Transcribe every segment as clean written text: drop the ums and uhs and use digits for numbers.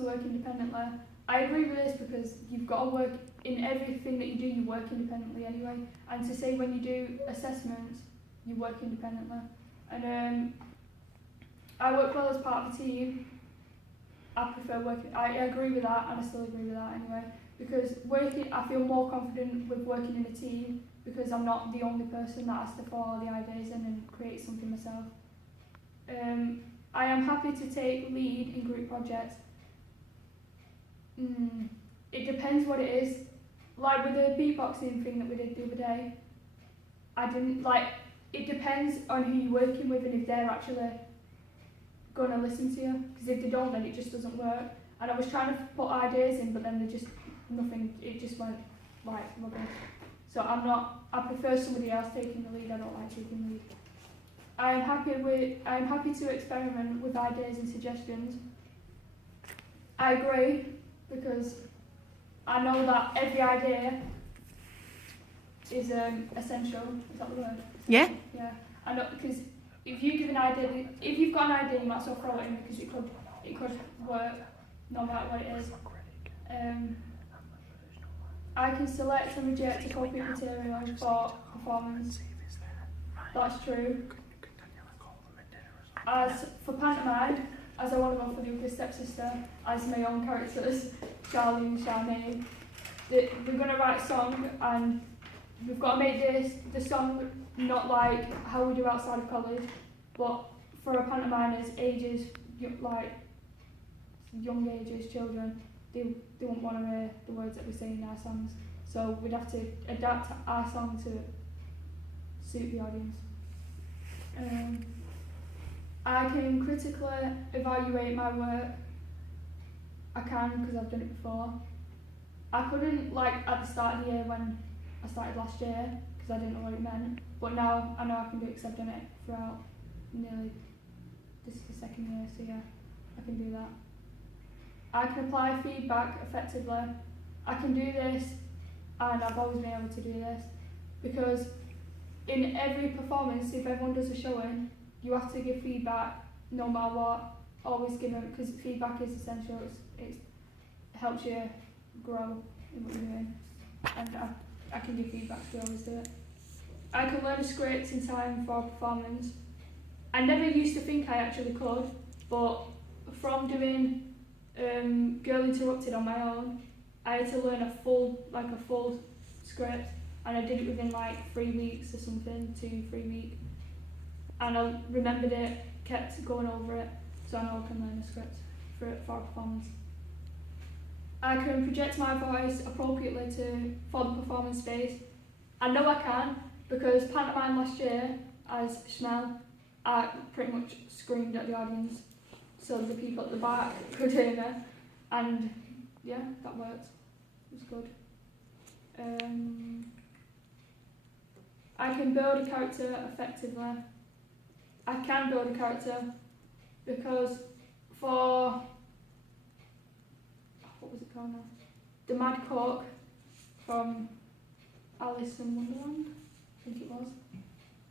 to work independently. I agree with this because you've got to work in everything that you do, you work independently anyway. And to say when you do assessments, you work independently. And I work well as part of a team. I prefer working, I agree with that, and I still agree with that anyway. Because I feel more confident with working in a team because I'm not the only person that has to follow the ideas in and create something myself. I am happy to take lead in group projects. It depends what it is. Like with the beatboxing thing that we did the other day, it depends on who you're working with and if they're actually going to listen to you. Because if they don't, then it just doesn't work. And I was trying to put ideas in, but then it just went like rubbish. So I prefer somebody else taking the lead. I don't like taking the lead. I am happy to experiment with ideas and suggestions. I agree because I know that every idea is essential. Is that the word? Yeah. Yeah. I know because if you've got an idea, you might as well throw it in because it could work no matter what it is. I can select and reject appropriate material for performance. That's true. As for pantomime, as I want to go for the Ugly Stepsister, as my own characters, Charlie and Charmaine, we're going to write a song and we've got to make the song not like how we do outside of college, but for a pantomime as ages, like young ages, children, they won't want to hear the words that we say in our songs. So we'd have to adapt our song to suit the audience. I can critically evaluate my work. I can because I've done it before. I couldn't at the start of the year when I started last year because I didn't know what it meant. But now I know I can do it because I've done it throughout nearly, this is the second year, so yeah, I can do that. I can apply feedback effectively. I can do this, and I've always been able to do this, because in every performance, if everyone does a showing, you have to give feedback no matter what. Always give it, because feedback is essential. It helps you grow in what you're doing, and I can give feedback, so I always do it. I can learn a script in time for a performance. I never used to think I actually could, but from doing Girl Interrupted on my own, I had to learn a full script, and I did it within 3 weeks or something, 2-3 weeks. And I remembered it, kept going over it, so I know I can learn a script for a performance. I can project my voice appropriately for the performance space. I know I can, because pantomime last year, as Chanel, I pretty much screamed at the audience, so the people at the back could hear me, and yeah, that worked. It was good. I can build a character effectively. I can build a character because for, what was it called now? The Mad Cook from Alice in Wonderland, I think it was.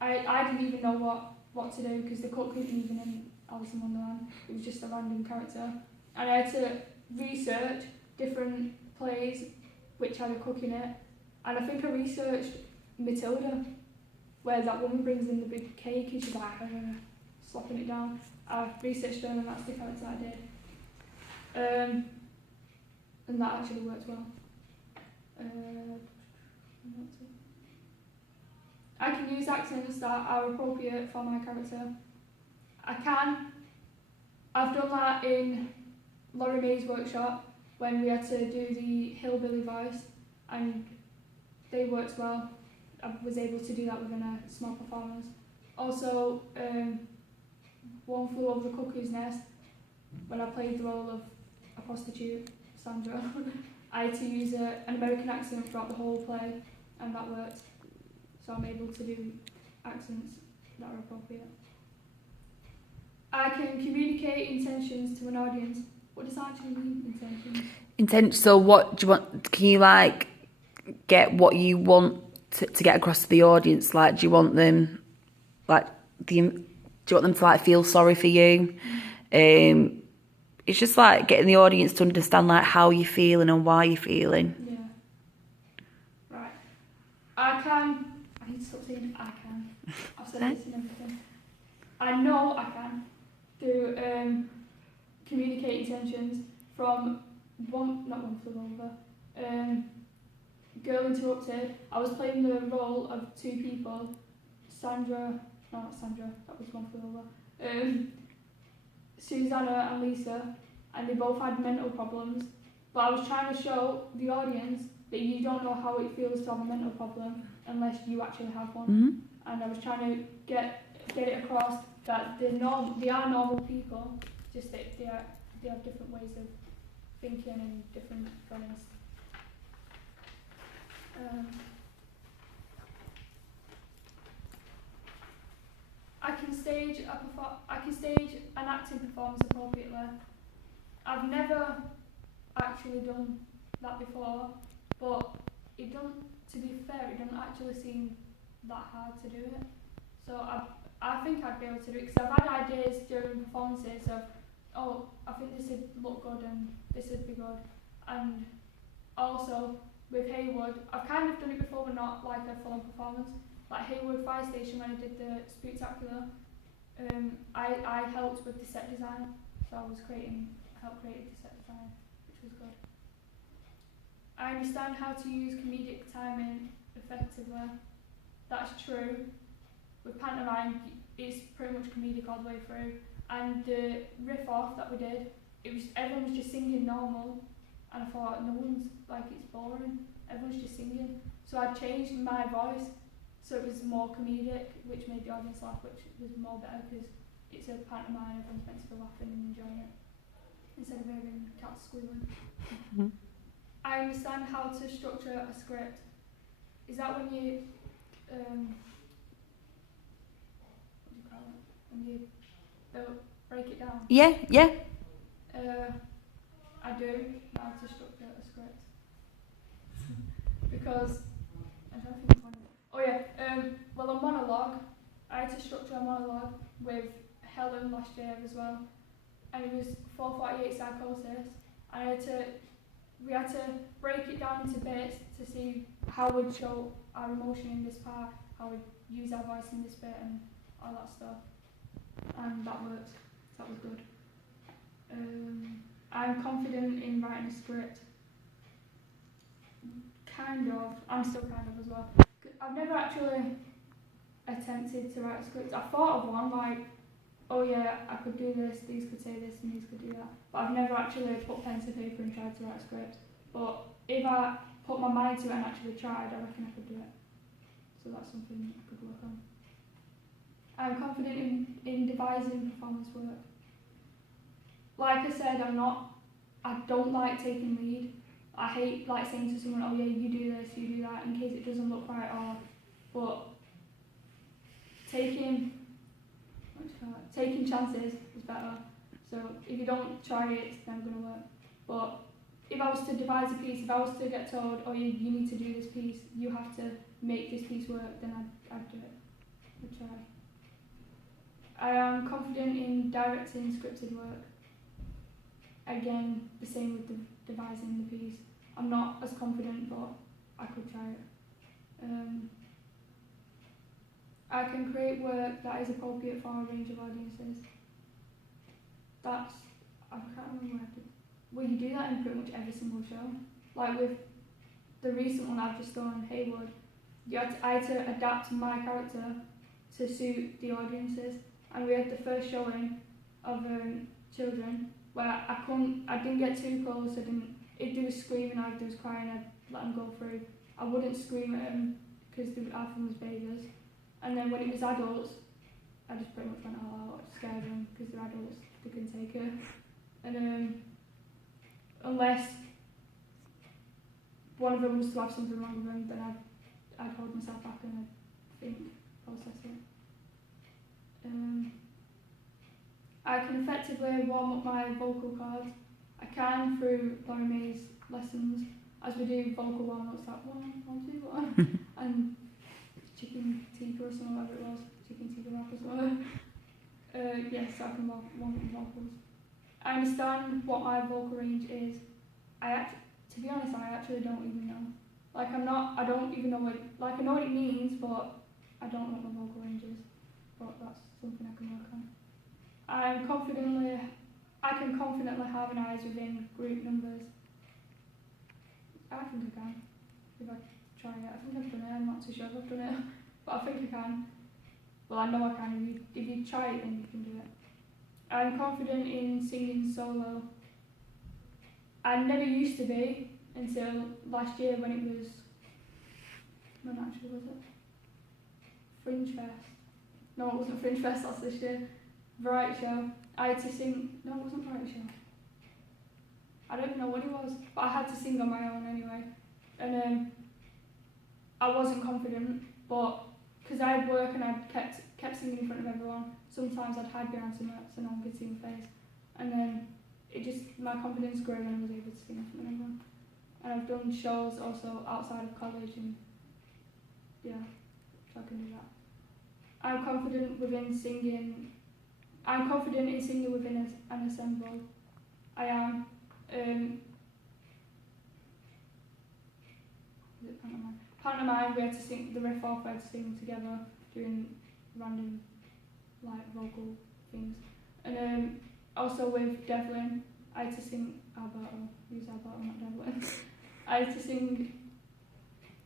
I didn't even know what to do because the cook wasn't even in Alice in Wonderland. It was just a random character. And I had to research different plays which had a cook in it. And I think I researched Matilda, where that woman brings in the big cake and she's slopping it down. I researched her and that's the character I did. And that actually worked well. I can use accents that are appropriate for my character. I've done that in Laurie May's workshop when we had to do the hillbilly voice, and they worked well. I was able to do that within a small performance. Also, One Flew Over the Cuckoo's Nest, when I played the role of a prostitute, Sandra, I had to use an American accent throughout the whole play, and that worked. So I'm able to do accents that are appropriate. I can communicate intentions to an audience. What does that actually mean, intentions? So what do you want? Can you get what you want to get across to the audience? Do you want them do you want them to feel sorry for you? it's just like getting the audience to understand like how you're feeling and why you're feeling. Yeah. Right. I need to stop saying I can. I've said this and everything. I know I can do communicate intentions from not one flew over. Girl Interrupted. I was playing the role of two people. Not Sandra, that was one flew over. Susanna and Lisa, and they both had mental problems. But I was trying to show the audience that you don't know how it feels to have a mental problem unless you actually have one. Mm-hmm. And I was trying to get it across that they are normal people, just that they have different ways of thinking and different feelings. I can stage an acting performance appropriately. I've never actually done that before, but to be fair, it doesn't actually seem that hard to do it. So I think I'd be able to do it, because I've had ideas during performances of, oh, I think this would look good and this would be good. And also with Haywood, I've kind of done it before, but not like a full-on performance. Like Haywood Fire Station, when I did the Spooktacular, I helped with the set design, so I helped create the set design, which was good. I understand how to use comedic timing effectively. That's true. With pantomime, it's pretty much comedic all the way through. And the riff off that we did, everyone was just singing normal, and I thought, no one's like, it's boring. Everyone's just singing. So I changed my voice so it was more comedic, which made the audience laugh, which was more better because it's a pantomime, everyone's meant to be laughing and enjoying it, instead of hearing cats squealing. Mm-hmm. I understand how to structure a script. Is that when you, what do you call it? When you break it down? Yeah. I do know how to structure a script. Because, I don't think it's one. Oh yeah, well, a monologue, I had to structure a monologue with Helen last year as well, and it was 448 psychosis, and we had to break it down into bits to see how we'd show our emotion in this part, how we'd use our voice in this bit and all that stuff, and that worked, that was good. I'm confident in writing a script. Kind of, I'm still kind of as well. I've never actually attempted to write a script. I thought of one, like, oh yeah, I could do this, these could say this and these could do that. But I've never actually put pen to paper and tried to write a script. But if I put my mind to it and actually tried, I reckon I could do it. So that's something I could work on. I'm confident in devising performance work. Like I said, I don't like taking lead. I hate like saying to someone, oh yeah, you do this, you do that, in case it doesn't look right, but taking chances is better. So if you don't try it, it's never going to work. But if I was to devise a piece, if I was to get told, oh you need to do this piece, you have to make this piece work, then I'd do it. I'd try. I am confident in directing scripted work. Again, the same with devising the piece. I'm not as confident, but I could try it. I can create work that is appropriate for a range of audiences. I can't remember where I did. Well, you do that in pretty much every single show. Like with the recent one I've just done, Haywood, I had to adapt my character to suit the audiences. And we had the first showing of children where I didn't get too close. If they was screaming, if they was crying, I'd let them go through. I wouldn't scream at them because half of them was babies. And then when it was adults, I just pretty much went all out, scared them because they're adults, they couldn't take it. And unless one of them was to have something wrong with them, then I'd hold myself back and I'd think, process it. I can effectively warm up my vocal cords. I can through Laurie May's lessons, as we do vocal warm-ups, like 1, 2, 1, and chicken tikka or something, whatever it was, chicken tikka wrap as well. Yes, I can warm up vocals. I understand what my vocal range is. To be honest, I actually don't even know. Like I don't even know what, like I know what it means, but I don't know what my vocal range is. But that's something I can work on. I can confidently harmonise within group numbers. I think I can. If I try it, I think I've done it. I'm not too sure if I've done it, but I think I can. Well, I know I can. If you try it, then you can do it. I'm confident in singing solo. I never used to be until last year when it was. When actually was it? Fringe Fest. No, it wasn't Fringe Fest. That's this year. Variety show. I had to sing. No, it wasn't variety show. I don't know what it was, but I had to sing on my own anyway. And I wasn't confident, but because I had work and I kept singing in front of everyone, sometimes I'd hide behind so no one could see my face. And then my confidence grew when I was able to sing in front of everyone. And I've done shows also outside of college, and yeah, so I can do that. I'm confident in singing within an ensemble. I am. Is it pantomime? Pantomime, we had to sing the riff off, we had to sing together, doing random vocal things. And also with Devlin, I had to sing Alberto, not Devlin. I had to sing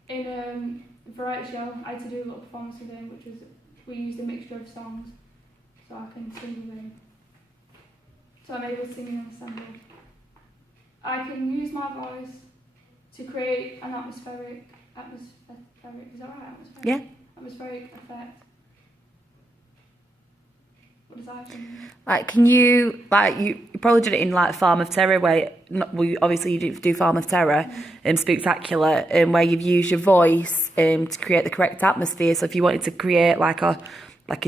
in a variety show. I had to do a little performance with him, we used a mixture of songs, so I can sing with him. So I'm able to sing in an ensemble. I can use my voice to create an atmospheric, is that right? Atmospheric? Yeah. Atmospheric effect. What does that mean? Like, can you, you probably did it in Farm of Terror, where, obviously you do Farm of Terror and Spooktacular, where you've used your voice to create the correct atmosphere. So if you wanted to create a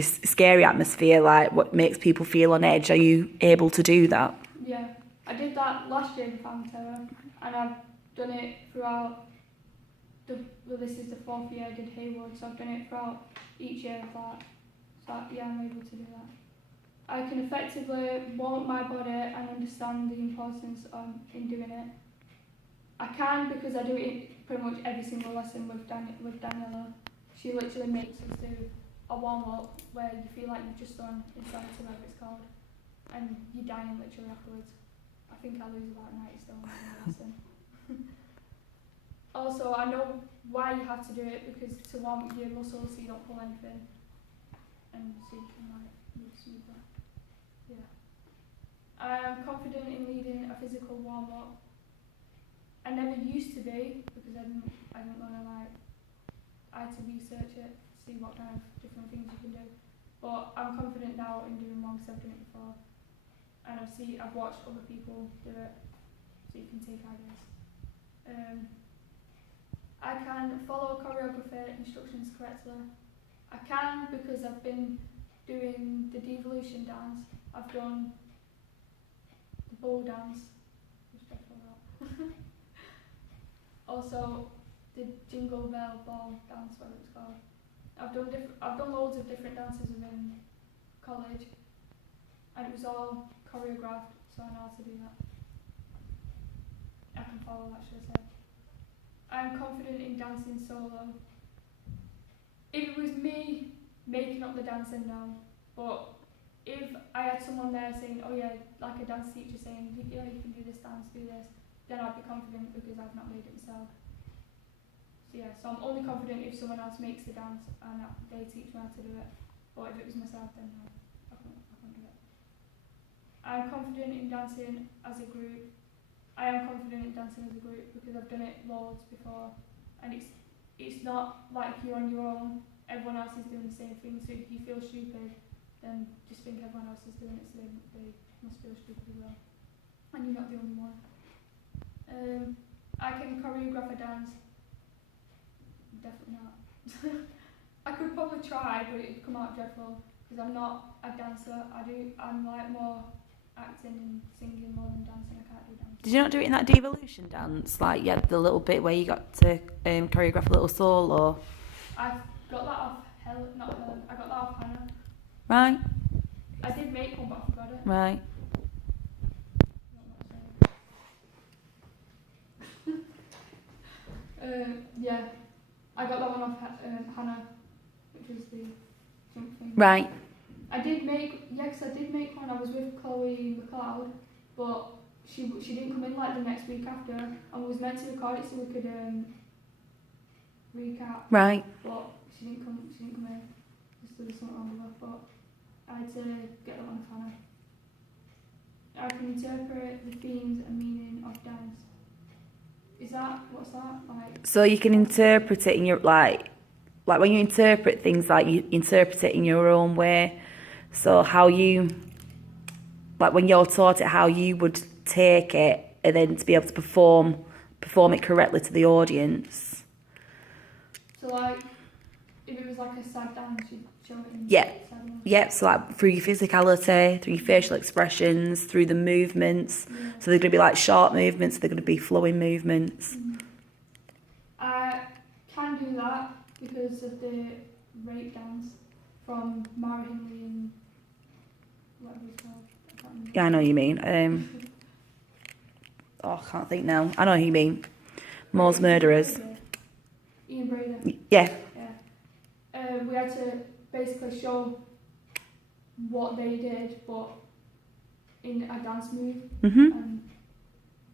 scary atmosphere, what makes people feel on edge, are you able to do that? Yeah, I did that last year in Farm of Terror, and I've done it throughout. This is the 4th year I did Haywood, so I've done it throughout each year of that. So yeah, I'm able to do that. I can effectively warm my body and understand the importance in doing it. I can because I do it pretty much every single lesson with Daniela. She literally makes us do a warm-up where you feel like you've just done insanity, whatever it's called, and you're dying literally afterwards. I think I lose about 90 stone in the lesson. Also, I know why you have to do it, because to warm up your muscles so you don't pull anything, and so you can move smoother. Yeah. I'm confident in leading a physical warm-up. I never used to be, because I didn't want to I had to research it, see what kind of different things you can do. But I'm confident now in doing one because I've done it before, and I've watched other people do it, so you can take ideas. I can follow choreography instructions correctly. I can because I've been doing the devolution dance. I've done the bowl dance, which I forgot. Also, the Jingle Bell Ball dance, whatever it's called. I've done loads of different dances within college, and it was all choreographed, so I know how to do that. I can follow that, should I say. I am confident in dancing solo. If it was me making up the dancing now, but if I had someone there saying, oh yeah, like a dance teacher saying, yeah, you can do this dance, do this, then I'd be confident because I've not made it myself. So yeah, so I'm only confident if someone else makes the dance and they teach me how to do it. But if it was myself, then no, I can't do it. I'm confident in dancing as a group. I am confident in dancing as a group because I've done it loads before, and it's not like you're on your own. Everyone else is doing the same thing, so if you feel stupid, then just think everyone else is doing it, so they must feel stupid as well. And you're not the only one. I can choreograph a dance. Definitely not. I could probably try, but it'd come out dreadful because I'm not a dancer. I'm more acting and singing more than dancing. I can't do dancing. Did you not do it in that devolution dance? You had the little bit where you got to choreograph a little solo. I got that off not Helen. I got that off Hannah. Right. I did make one, but I forgot it. Right. Yeah, I got that one off Hannah, which was the jump thing. Right. I did make one. I was with Chloe McLeod, but she didn't come in like the next week after, and we was meant to record it so we could recap. Right. But she didn't come in. Just there was something wrong with her. But I had to get that one off Hannah. I can interpret the themes and meaning of dance. What's that like? So you can interpret it in your like when you interpret things, like you interpret it in your own way. So how you, like when you're taught it, how you would take it and then to be able to perform it correctly to the audience. So like, if it was like a sad dance, you'd show it in Yeah. sad dance. Yeah, so like through your physicality, through your facial expressions, through the movements. Yeah. So they're going to be like short movements, they're going to be flowing movements. I can do that because of the rape dance from Mara Hindley and whatever it's called. I can't remember. Yeah, I know what you mean. I can't think now. I know who you mean. Moore's Murderers. Ian Brader. Yeah. Yeah. We had to basically show what they did, but in a dance move, Mhm. and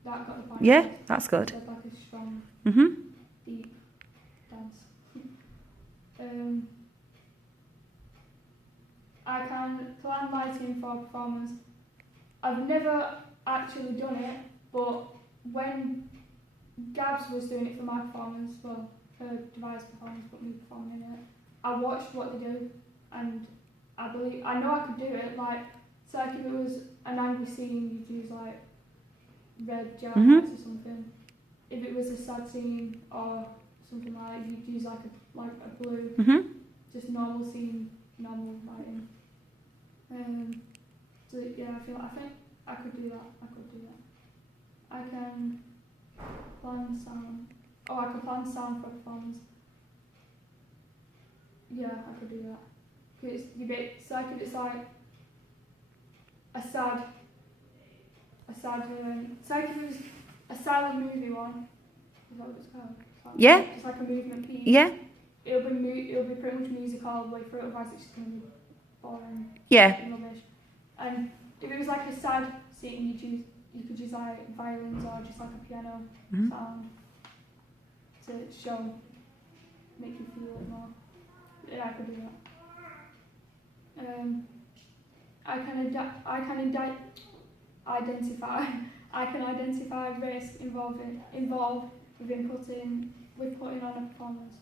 that got the point. Yeah, that's good. It's like a strong, Mhm. deep dance. I can plan lighting for a performance. I've never actually done it, but when Gabs was doing it for my performance, well, her devised performance, but me performing in it, I watched what they do, and I know I could do it. Like if it was an angry scene, you'd use like red gel lights or something. If it was a sad scene or something like, you'd use like a blue, just normal scene, normal lighting. So yeah, I think I could do that. I can plan sound. Oh, I can plan sound for performance. Yeah, I could do that. Cause it's like a sad. So if it was a silent movie one. Is that what it's called? Yeah. It's like a movement piece. Yeah. It'll be pretty much music all the way through. Otherwise, it's just gonna be boring. Yeah. And rubbish. And if it was like a sad scene, you could use like violins or just like a piano sound to make you feel it more. Yeah, I could do that. I can identify risk involved with putting on a performance.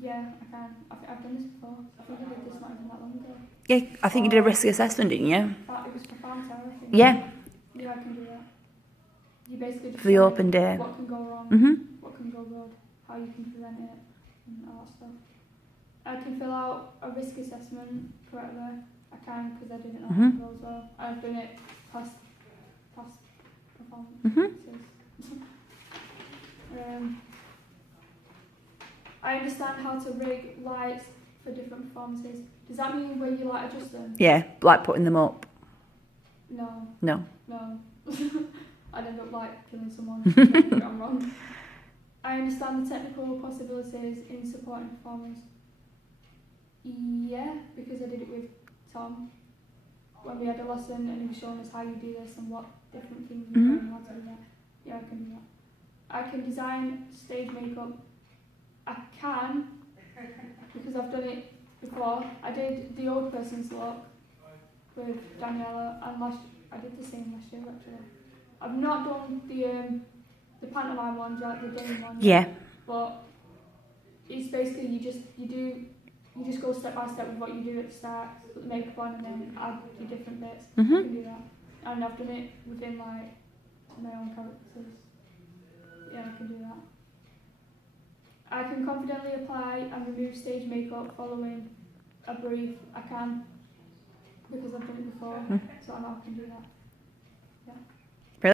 Yeah, I can. I've done this before. I think I did this not even that long ago. Yeah, I think you did a risk assessment, didn't you? It was for farm terror, I think. Yeah. Yeah, I can do that. You basically just For the show open day. what can go wrong, what can go good, how you can prevent it, and all that stuff. I can fill out a risk assessment correctly. I can because I did it not long ago as well. I've done it past performances. I understand how to rig lights for different performances. Does that mean where you like adjust them? Yeah, like putting them up. No. No. I'd end up like killing someone if I'm wrong. I understand the technical possibilities in supporting performance. Yeah, because I did it with Tom when we had a lesson and he was showing us how you do this and what different things you can and how to do that. Yeah, I can do that. I can design stage makeup. I can, because I've done it before. I did the old person's look with Daniela, and I did the same last year actually. I've not done the pantomime one, like the Dane one. Yeah. But it's basically you just go step by step with what you do at the start, put the makeup on, and then add your different bits. I can do that, and I've done it within like my own characters. Yeah, I can do that. I can confidently apply and remove stage makeup following a brief. I can, because I've done it before, so I know I can do that.